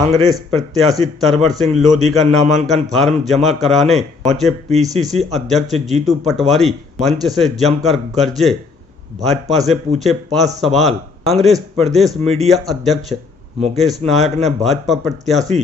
कांग्रेस प्रत्याशी तरवर सिंह लोधी का नामांकन फार्म जमा कराने पहुंचे पीसीसी अध्यक्ष जीतू पटवारी मंच से जमकर गरजे, भाजपा से पूछे 5 सवाल। कांग्रेस प्रदेश मीडिया अध्यक्ष मुकेश नायक ने भाजपा प्रत्याशी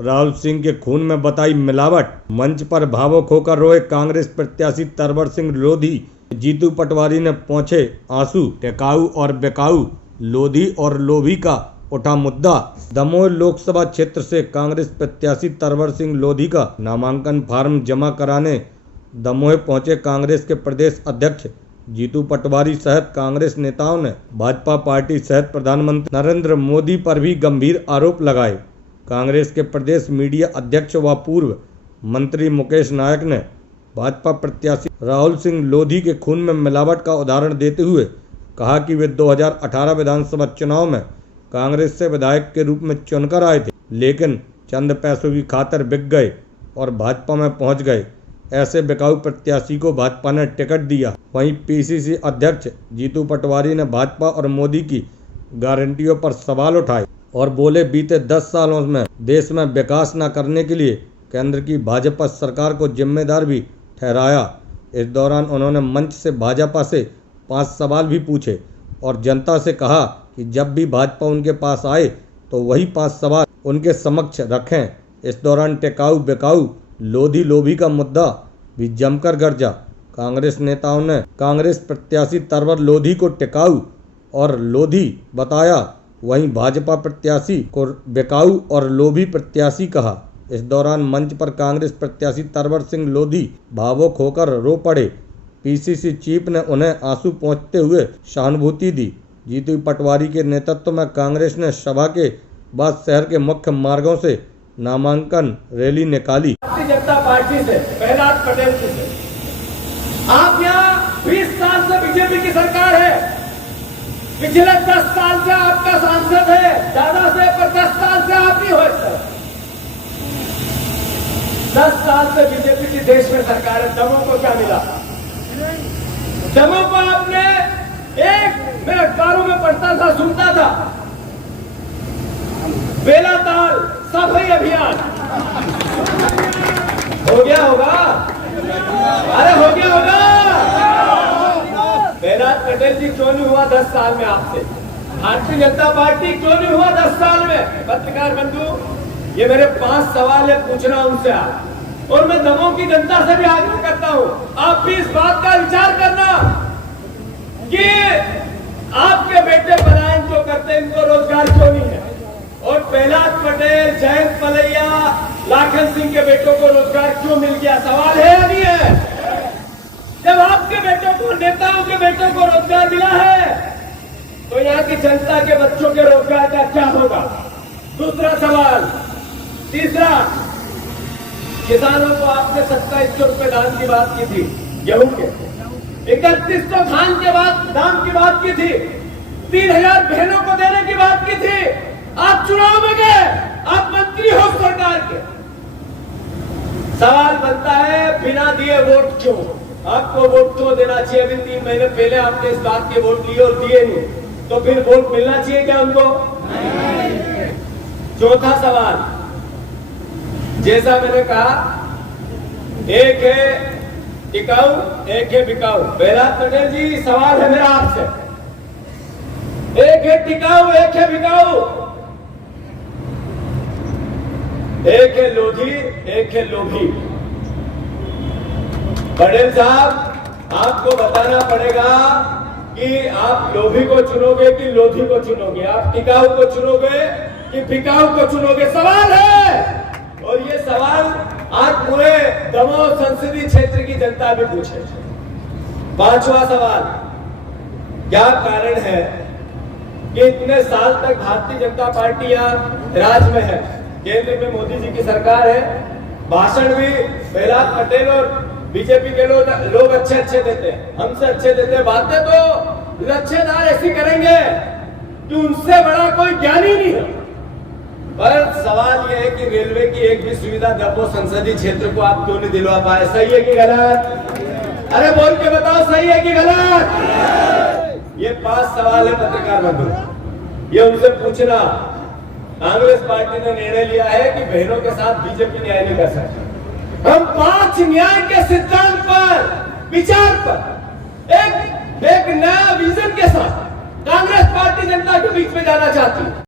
राहुल सिंह के खून में बताई मिलावट। मंच पर भावुक होकर रोए कांग्रेस प्रत्याशी तरवर सिंह लोधी। जीतू पटवारी ने पहुंचे आंसू। टिकाऊ और बिकाऊ, लोधी और लोभी का उठा मुद्दा। दमोह लोकसभा क्षेत्र से कांग्रेस प्रत्याशी तरवर सिंह लोधी का नामांकन फार्म जमा कराने दमोह पहुंचे कांग्रेस के प्रदेश अध्यक्ष जीतू पटवारी सहित कांग्रेस नेताओं ने भाजपा पार्टी सहित प्रधानमंत्री नरेंद्र मोदी पर भी गंभीर आरोप लगाए। कांग्रेस के प्रदेश मीडिया अध्यक्ष व पूर्व मंत्री मुकेश नायक ने भाजपा प्रत्याशी राहुल सिंह लोधी के खून में मिलावट का उदाहरण देते हुए कहा कि वे 2018 विधानसभा चुनाव में कांग्रेस से विधायक के रूप में चुनकर आए थे, लेकिन चंद पैसों की खातिर बिक गए और भाजपा में पहुंच गए। ऐसे बिकाऊ प्रत्याशी को भाजपा ने टिकट दिया। वहीं पीसीसी अध्यक्ष जीतू पटवारी ने भाजपा और मोदी की गारंटियों पर सवाल उठाए और बोले बीते 10 सालों में देश में विकास न करने के लिए केंद्र की भाजपा सरकार को जिम्मेदार भी ठहराया। इस दौरान उन्होंने मंच से भाजपा से 5 सवाल भी पूछे और जनता से कहा कि जब भी भाजपा उनके पास आए तो वही 5 सवाल उनके समक्ष रखें। इस दौरान टिकाऊ बिकाऊ, लोधी लोभी का मुद्दा भी जमकर गरजा। कांग्रेस नेताओं ने कांग्रेस प्रत्याशी तरवर लोधी को टिकाऊ और लोधी बताया, वहीं भाजपा प्रत्याशी को बिकाऊ और लोभी प्रत्याशी कहा। इस दौरान मंच पर कांग्रेस प्रत्याशी तरवर सिंह लोधी भावुक होकर रो पड़े। पीसीसी चीफ ने उन्हें आंसू पोंछते हुए सहानुभूति दी। जीतू पटवारी के नेतृत्व में कांग्रेस ने सभा के बाद शहर के मुख्य मार्गों से नामांकन रैली निकाली। भारतीय जनता पार्टी से प्रहलाद पटेल जी से आप यहाँ 20 साल से बीजेपी की सरकार है, पिछले 10 साल से आपका सांसद है, ज्यादा से 50 साल से आप ही हो। 10 साल से बीजेपी की देश में सरकार है। दमोह को क्या मिला? दमोह को आपने मैं अखबारों में पढ़ता था, सुनता था, बेला ताल सफाई अभियान हो गया होगा। अरे हो गया होगा। प्रहलाद पटेल जी क्यों नहीं हुआ 10 साल में आपसे? भारतीय जनता पार्टी क्यों नहीं हुआ 10 साल में? पत्रकार बंधु, ये मेरे 5 सवाल है, पूछना उनसे आप। और मैं दमोह की जनता से भी आग्रह करता हूं, आप भी इस बात का विचार करना कि आपके बेटे पलायन क्यों करते हैं, इनको रोजगार क्यों नहीं है? और प्रहलाद पटेल, जयंत मलैया, लाखन सिंह के बेटों को रोजगार क्यों मिल गया? सवाल है या नहीं है? जब आपके बेटों को, नेताओं के बेटों को रोजगार मिला है तो यहाँ की जनता के बच्चों के रोजगार का क्या होगा? दूसरा सवाल। तीसरा, किसानों को आपने 2700 रुपए दाम की बात की थी, गेहूं के 3100 धान के बाद दाम की बात की थी, 3000 बहनों को देने की बात की थी। आप चुनाव में गए, आप मंत्री हो सरकार के। सवाल बनता है, बिना दिए वोट क्यों? आपको वोट क्यों देना चाहिए? अभी 3 महीने पहले आपने इस बात के वोट लिए और दिए नहीं, तो फिर वोट मिलना चाहिए क्या उनको? चौथा सवाल, जैसा मैंने कहा, एक है टिकाऊ, एक है बिकाऊ। प्रहलाद पटेल जी, सवाल है मेरा आपसे, एक है टिकाऊ, एक है बिकाऊ, एक है लोधी, एक है लोभी। पटेल साहब, आपको बताना पड़ेगा कि आप लोभी को चुनोगे कि लोधी को चुनोगे, आप टिकाऊ को चुनोगे कि बिकाऊ को चुनोगे? सवाल है। और ये सवाल आज पूरे दमोह संसदीय क्षेत्र की जनता भी पूछे। 5वां सवाल, क्या कारण है कि इतने साल तक भारतीय जनता पार्टी यहाँ राज में है, केंद्र में मोदी जी की सरकार है, भाषण भी प्रहलाद पटेल और बीजेपी के लोग अच्छे देते हैं, हमसे अच्छे देते हैं, बातें तो लच्छेदार ऐसी करेंगे कि उनसे बड़ा कोई ज्ञानी नहीं है। पर सवाल यह है कि रेलवे की एक भी सुविधा दमोह संसदीय क्षेत्र को आप क्यों नहीं दिलवा पाए? सही है कि गलत? अरे बोल के बताओ, सही है कि गलत? ये 5 सवाल है पत्रकार बंधु, ये उनसे पूछना कांग्रेस पार्टी ने निर्णय लिया है कि बहनों के साथ बीजेपी न्याय नहीं कर सकती। हम 5 न्याय के सिद्धांत पर, विचार पर एक नया विजन के साथ कांग्रेस पार्टी जनता के बीच में जाना चाहती है।